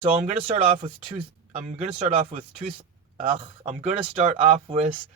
So I'm gonna start off with tooth. I'm gonna start off with tooth. I'm gonna start off with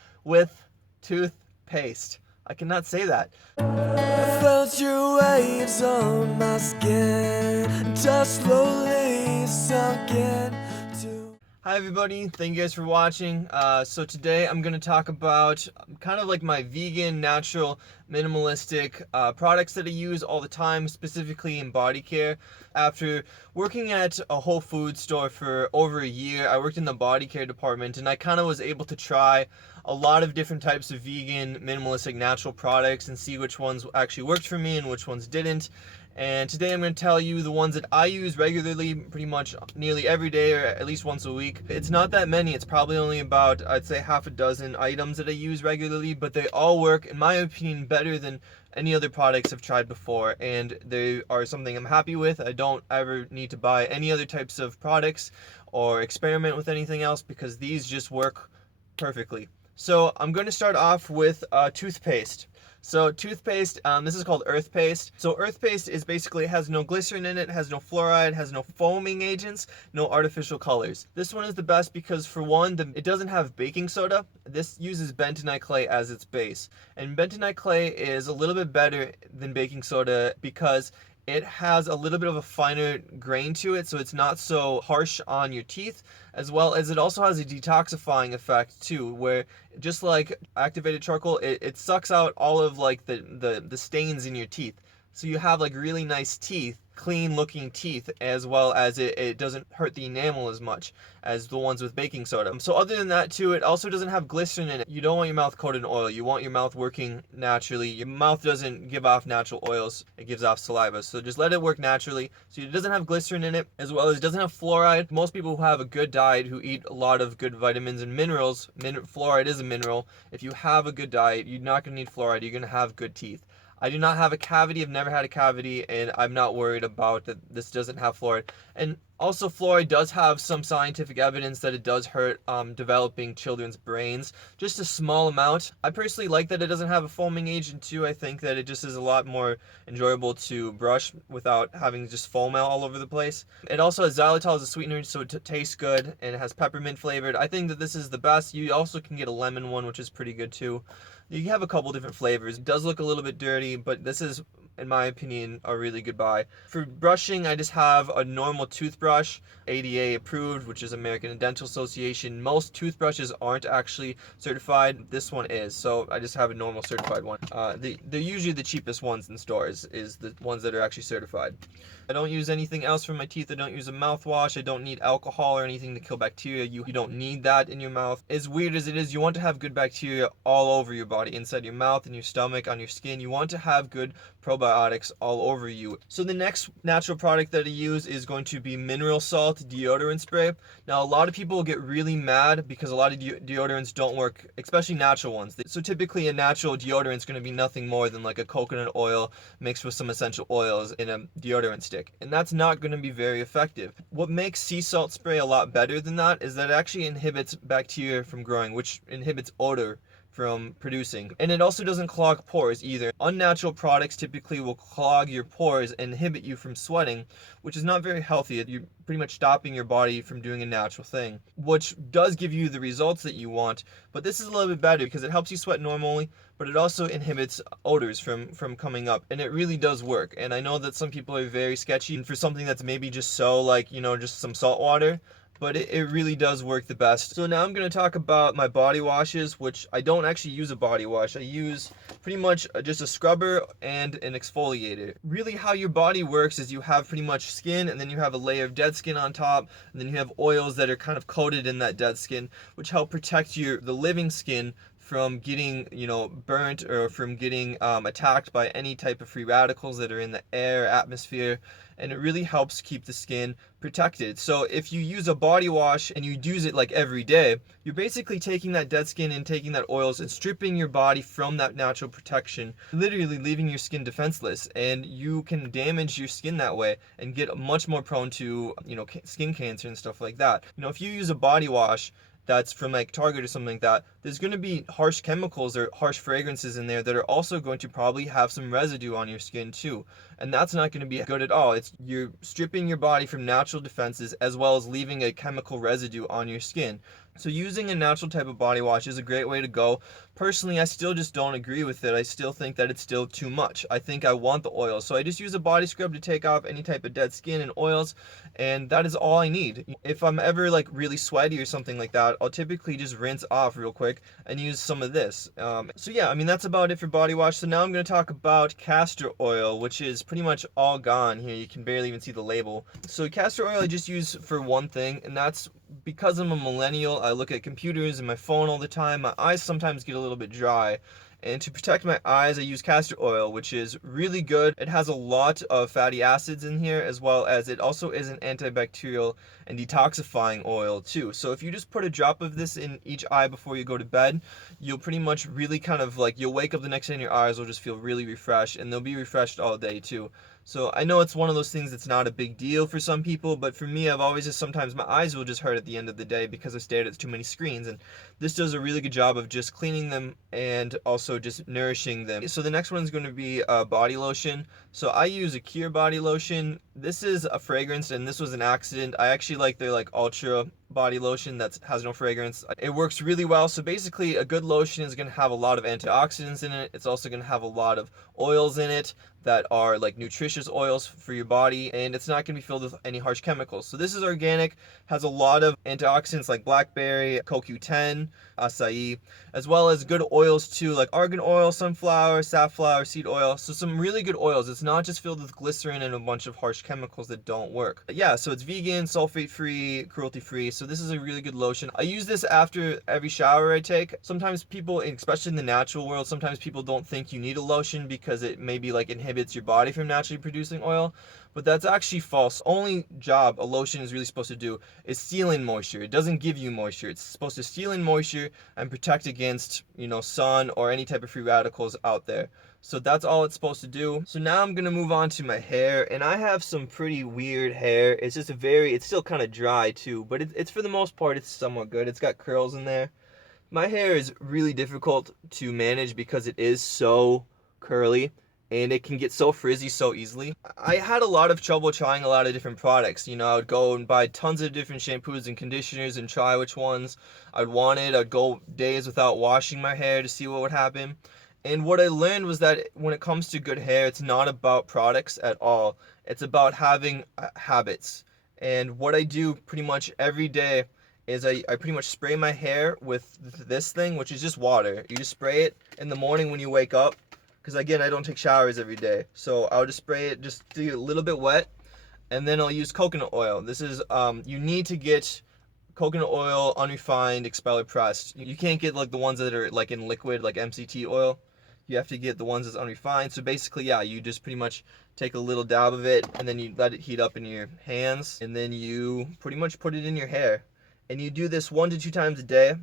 toothpaste. I cannot say that. I felt your waves on my skin, just slowly sunk into. Hi everybody, thank you guys for watching. So today I'm going to talk about kind of like my vegan, natural, minimalistic products that I use all the time, specifically in body care. After working at a Whole Foods store for over a year, I worked in the body care department and I kind of was able to try a lot of different types of vegan, minimalistic, natural products and see which ones actually worked for me and which ones didn't. And today I'm going to tell you the ones that I use regularly, pretty much nearly every day or at least once a week. It's not that many, it's probably only about, I'd say, half a dozen items that I use regularly, but they all work, in my opinion, better than any other products I've tried before, and they are something I'm happy with. I don't ever need to buy any other types of products or experiment with anything else because these just work perfectly. So I'm going to start off with toothpaste. So toothpaste, this is called earth paste. So earth paste is basically, has no glycerin in it, has no fluoride, has no foaming agents, no artificial colors. This one is the best because for one, it doesn't have baking soda. This uses bentonite clay as its base. And bentonite clay is a little bit better than baking soda because it has a little bit of a finer grain to it, so it's not so harsh on your teeth, as well as it also has a detoxifying effect too, where just like activated charcoal, it sucks out all of like the stains in your teeth. So you have like really nice teeth, clean looking teeth, as well as it doesn't hurt the enamel as much as the ones with baking soda. So other than that too, it also doesn't have glycerin in it. You don't want your mouth coated in oil. You want your mouth working naturally. Your mouth doesn't give off natural oils. It gives off saliva. So just let it work naturally. So it doesn't have glycerin in it, as well as it doesn't have fluoride. Most people who have a good diet, who eat a lot of good vitamins and minerals, fluoride is a mineral. If you have a good diet, you're not going to need fluoride. You're going to have good teeth. I do not have a cavity. I've never had a cavity, and I'm not worried about that this doesn't have fluoride. And also, fluoride does have some scientific evidence that it does hurt developing children's brains. Just a small amount. I personally like that it doesn't have a foaming agent too. I think that it just is a lot more enjoyable to brush without having just foam all over the place. It also has xylitol as a sweetener, so it tastes good, and it has peppermint flavored. I think that this is the best. You also can get a lemon one, which is pretty good too. You have a couple different flavors. It does look a little bit dirty, but this is, in my opinion, a really good buy. For brushing, I just have a normal toothbrush, ADA approved, which is American Dental Association. Most toothbrushes aren't actually certified. This one is, so I just have a normal certified one. They're usually the cheapest ones in stores, is the ones that are actually certified. I don't use anything else for my teeth. I don't use a mouthwash. I don't need alcohol or anything to kill bacteria. You don't need that in your mouth. As weird as it is, you want to have good bacteria all over your body, inside your mouth, in your stomach, on your skin. You want to have good probiotics all over you. So the next natural product that I use is going to be mineral salt deodorant spray. Now a lot of people get really mad because a lot of deodorants don't work, especially natural ones. So typically a natural deodorant is going to be nothing more than like a coconut oil mixed with some essential oils in a deodorant stick, and that's not going to be very effective. What makes sea salt spray a lot better than that is that it actually inhibits bacteria from growing, which inhibits odor from producing. And it also doesn't clog pores either. Unnatural products typically will clog your pores and inhibit you from sweating, which is not very healthy. You're pretty much stopping your body from doing a natural thing, which does give you the results that you want. But this is a little bit better because it helps you sweat normally, but it also inhibits odors from coming up, and it really does work. And I know that some people are very sketchy for something that's maybe just so like, just some salt water, but it really does work the best. So now I'm going to talk about my body washes, which I don't actually use a body wash. I use pretty much just a scrubber and an exfoliator. Really how your body works is you have pretty much skin, and then you have a layer of dead skin on top, and then you have oils that are kind of coated in that dead skin, which help protect the living skin from getting burnt or from getting attacked by any type of free radicals that are in the air, atmosphere, and it really helps keep the skin protected. So if you use a body wash and you use it like every day, you're basically taking that dead skin and taking that oils and stripping your body from that natural protection, literally leaving your skin defenseless, and you can damage your skin that way and get much more prone to skin cancer and stuff like that. If you use a body wash, that's from like Target or something like that, there's going to be harsh chemicals or harsh fragrances in there that are also going to probably have some residue on your skin too. And that's not going to be good at all. It's you're stripping your body from natural defenses as well as leaving a chemical residue on your skin. So using a natural type of body wash is a great way to go. Personally, I still just don't agree with it. I still think that it's still too much. I think I want the oil. So I just use a body scrub to take off any type of dead skin and oils, and that is all I need. If I'm ever like really sweaty or something like that, I'll typically just rinse off real quick and use some of this. So yeah, I mean, that's about it for body wash. So now I'm going to talk about castor oil, which is pretty much all gone here. You can barely even see the label. So castor oil I just use for one thing, and that's because I'm a millennial. I look at computers and my phone all the time. My eyes sometimes get a little bit dry. And to protect my eyes, I use castor oil, which is really good. It has a lot of fatty acids in here, as well as it also is an antibacterial and detoxifying oil too. So if you just put a drop of this in each eye before you go to bed, you'll pretty much really kind of like, you'll wake up the next day and your eyes will just feel really refreshed, and they'll be refreshed all day too. So I know it's one of those things that's not a big deal for some people, but for me, I've always just, sometimes my eyes will just hurt at the end of the day because I stared at too many screens, and this does a really good job of just cleaning them and also just nourishing them. So the next one is going to be body lotion. So I use a Cure body lotion. This is a fragrance, and this was an accident. I actually like their like ultra body lotion that has no fragrance. It works really well. So basically, a good lotion is going to have a lot of antioxidants in it. It's also going to have a lot of oils in it that are like nutritious oils for your body, and it's not going to be filled with any harsh chemicals. So this is organic, has a lot of antioxidants like blackberry, CoQ10, acai, as well as good oils too, like argan oil, sunflower, safflower, seed oil. So some really good oils. It's not just filled with glycerin and a bunch of harsh chemicals that don't work. But yeah, so it's vegan, sulfate free, cruelty free. So this is a really good lotion. I use this after every shower I take. Sometimes people, especially in the natural world, sometimes people don't think you need a lotion because it maybe like inhibits your body from naturally producing oil, but that's actually false. Only job a lotion is really supposed to do is seal in moisture. It doesn't give you moisture. It's supposed to seal in moisture and protect against, sun or any type of free radicals out there. So that's all it's supposed to do. So now I'm gonna move on to my hair, and I have some pretty weird hair. It's just it's still kind of dry too, but it's for the most part, it's somewhat good. It's got curls in there. My hair is really difficult to manage because it is so curly, and it can get so frizzy so easily. I had a lot of trouble trying a lot of different products. I would go and buy tons of different shampoos and conditioners and try which ones I'd wanted. I'd go days without washing my hair to see what would happen. And what I learned was that when it comes to good hair, it's not about products at all. It's about having habits. And what I do pretty much every day is I pretty much spray my hair with this thing, which is just water. You just spray it in the morning when you wake up. Because again, I don't take showers every day. So I'll just spray it just to get a little bit wet. And then I'll use coconut oil. This is, you need to get coconut oil, unrefined, expeller pressed. You can't get like the ones that are like in liquid, like MCT oil. You have to get the ones that's unrefined. So basically, yeah, you just pretty much take a little dab of it, and then you let it heat up in your hands, and then you pretty much put it in your hair. And you do this 1 to 2 times a day,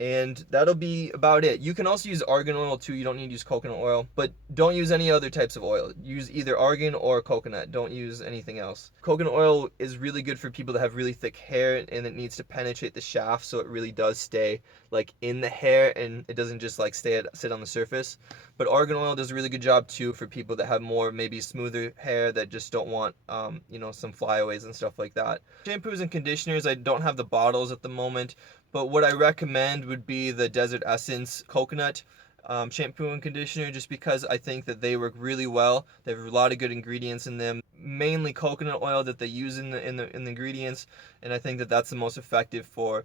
and that'll be about it. You can also use argan oil too. You don't need to use coconut oil, but don't use any other types of oil. Use either argan or coconut. Don't use anything else. Coconut oil is really good for people that have really thick hair, and it needs to penetrate the shaft, so it really does stay like in the hair, and it doesn't just like sit on the surface. But argan oil does a really good job too for people that have more maybe smoother hair that just don't want some flyaways and stuff like that. Shampoos and conditioners, I don't have the bottles at the moment, but what I recommend would be the Desert Essence Coconut shampoo and conditioner, just because I think that they work really well. They have a lot of good ingredients in them, mainly coconut oil that they use in the ingredients, and I think that that's the most effective for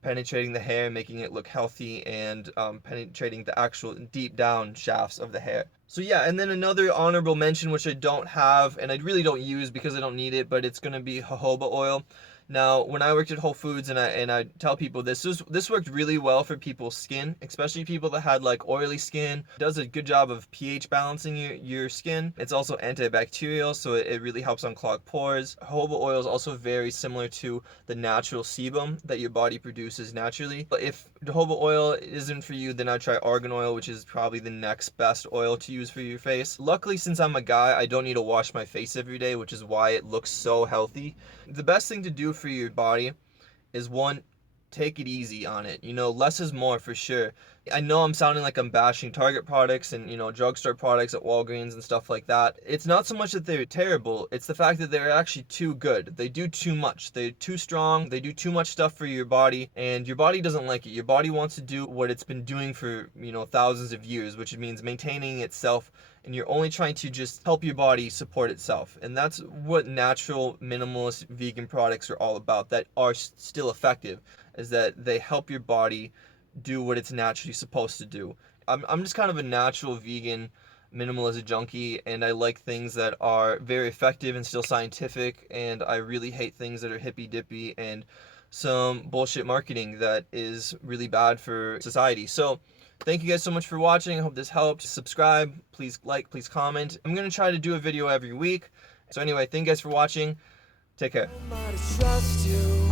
penetrating the hair, making it look healthy, and penetrating the actual deep down shafts of the hair. So yeah, and then another honorable mention, which I don't have and I really don't use because I don't need it, but it's gonna be jojoba oil. Now, when I worked at Whole Foods, and I tell people this worked really well for people's skin, especially people that had like oily skin. It does a good job of pH balancing your skin. It's also antibacterial, so it really helps unclog pores. Jojoba oil is also very similar to the natural sebum that your body produces naturally. But if jojoba oil isn't for you, then I'd try argan oil, which is probably the next best oil to use for your face. Luckily, since I'm a guy, I don't need to wash my face every day, which is why it looks so healthy. The best thing to do for your body is, one, take it easy on it. You know, less is more for sure. I know I'm sounding like I'm bashing Target products and, you know, drugstore products at Walgreens and stuff like that. It's not so much that they're terrible, it's the fact that they're actually too good. They do too much. They're too strong. They do too much stuff for your body, and your body doesn't like it. Your body wants to do what it's been doing for, you know, thousands of years, which means maintaining itself, and you're only trying to just help your body support itself. And that's what natural, minimalist, vegan products are all about, that are still effective, is that they help your body do what it's naturally supposed to do. I'm just kind of a natural vegan minimalist junkie, and I like things that are very effective and still scientific, and I really hate things that are hippy dippy and some bullshit marketing that is really bad for society. So thank you guys so much for watching. I hope this helped. Subscribe, please like, please comment. I'm gonna try to do a video every week. So anyway, thank you guys for watching. Take care. Nobody trusts you.